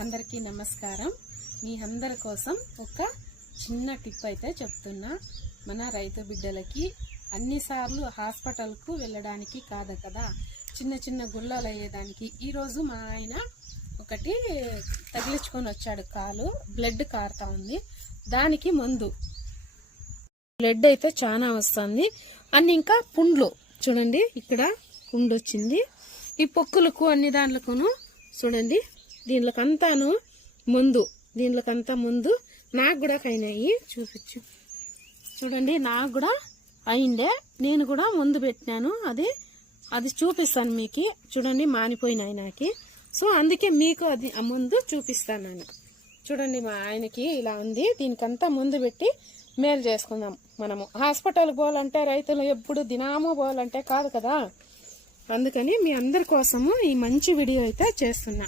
అందరికీ నమస్కారం. మీ అందరి కోసం ఒక చిన్న టిప్ అయితే చెప్తున్నా. మన రైతు బిడ్డలకి అన్నిసార్లు హాస్పిటల్కు వెళ్ళడానికి కాదు కదా. చిన్న చిన్న గుళ్ళలు అయ్యేదానికి. ఈరోజు మా ఆయన ఒకటి తగిలించుకొని వచ్చాడు కాలు. బ్లడ్ కారుతా ఉంది. దానికి మందు. బ్లడ్ అయితే చాలా వస్తుంది. అండ్ ఇంకా పుండ్లు. చూడండి ఇక్కడ పుండు వచ్చింది ఈ పొక్కులకు అన్ని దాంట్లకును చూడండి. దీనికంతాను ముందు దీనికంతా ముందు నాకు కూడా అయినాయి. చూపించు చూడండి నాకు కూడా అయిండే నేను కూడా ముందు పెట్టినాను. అది అది చూపిస్తాను మీకు. చూడండి మానిపోయినాయి నాకు. సో అందుకే మీకు అది ముందు చూపిస్తాను నేను. చూడండి మా ఆయనకి ఇలా ఉంది. దీనికంతా ముందు పెట్టి మేలు చేసుకుందాం మనము. హాస్పిటల్కి పోవాలంటే రైతులు ఎప్పుడు దినాము పోవాలంటే కాదు కదా? అందుకని మీ అందరి కోసము ఈ మంచి వీడియో అయితే చేస్తున్నా.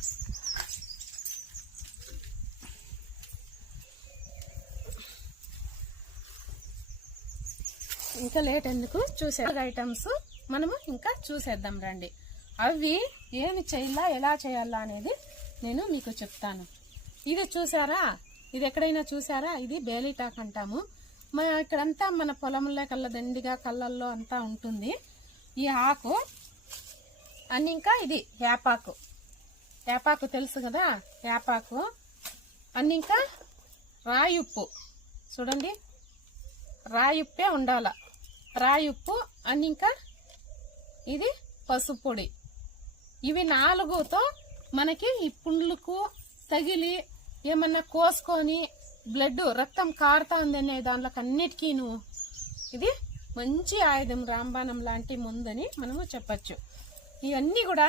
ఇంకా లేట్ ఎందుకు? చూసే ఐటమ్స్ మనము ఇంకా చూసేద్దాం రండి. అవి ఏమి చేయాలా ఎలా చేయాలా అనేది నేను మీకు చెప్తాను. ఇది చూసారా? ఇది ఎక్కడైనా చూసారా? ఇది బేలీటాక్ అంటాము. మన ఇక్కడంతా మన పొలంలో కళ్ళ దండిగా కళ్ళల్లో అంతా ఉంటుంది. ఈ ఆకు అండ్ ఇంకా ఇది యాపాకు. యాపాకు తెలుసు కదా? యాపాకు. అండ్ ఇంకా రాయి ఉప్పు. చూడండి. రాయి ఉప్పే ఉండాల. రాయి ఉప్పు అండ్ ఇంకా ఇది పసుపు పొడి ఇవి నాలుగుతో మనకి ఈ పుండ్లకు తగిలి ఏమన్నా కోసుకొని బ్లడ్ రక్తం కారుతా ఉందనే దాంట్లోకి అన్నిటికీను ఇది మంచి ఆయుధం రాంబాణం లాంటి ముందని మనము చెప్పచ్చు. ఇవన్నీ కూడా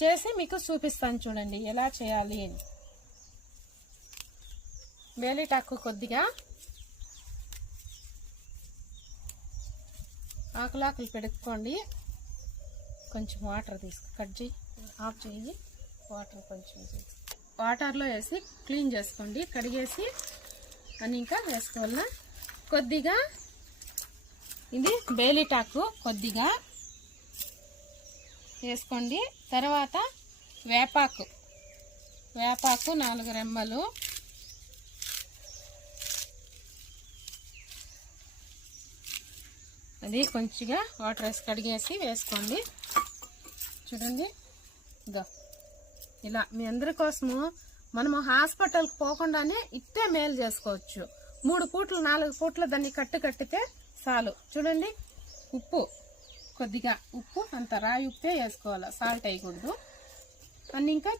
చేసి మీకు చూపిస్తాను చూడండి ఎలా చేయాలి అని. వేలిటాకు కొద్దిగా ఆకులాకులు పెడుక్కోండి కొంచెం వాటర్ తీసుకు కట్ చేయి ఆఫ్ చేయి. వాటర్ కొంచెం వాటర్లో వేసి క్లీన్ చేసుకోండి. కడిగేసి అని ఇంకా వేసుకోవాలన్నా కొద్దిగా ఇది బేలిటాకు కొద్దిగా వేసుకోండి. తర్వాత వేపాకు. వేపాకు నాలుగు రెమ్మలు. అది కొంచెంగా వాటర్ వేసి కడిగేసి వేసుకోండి. చూడండి. ఇదో ఇలా మీ అందరి కోసము మనము హాస్పిటల్కి పోకుండానే ఇట్టే మేలు చేసుకోవచ్చు. మూడు పూట్లు నాలుగు పూట్లు దాన్ని కట్టు కట్టితే చాలు. చూడండి. ఉప్పు. కొద్దిగా ఉప్పు అంత రాయి ఉప్పే వేసుకోవాలి. సాల్ట్ వేయకూడదు. అండ్ ఇంకా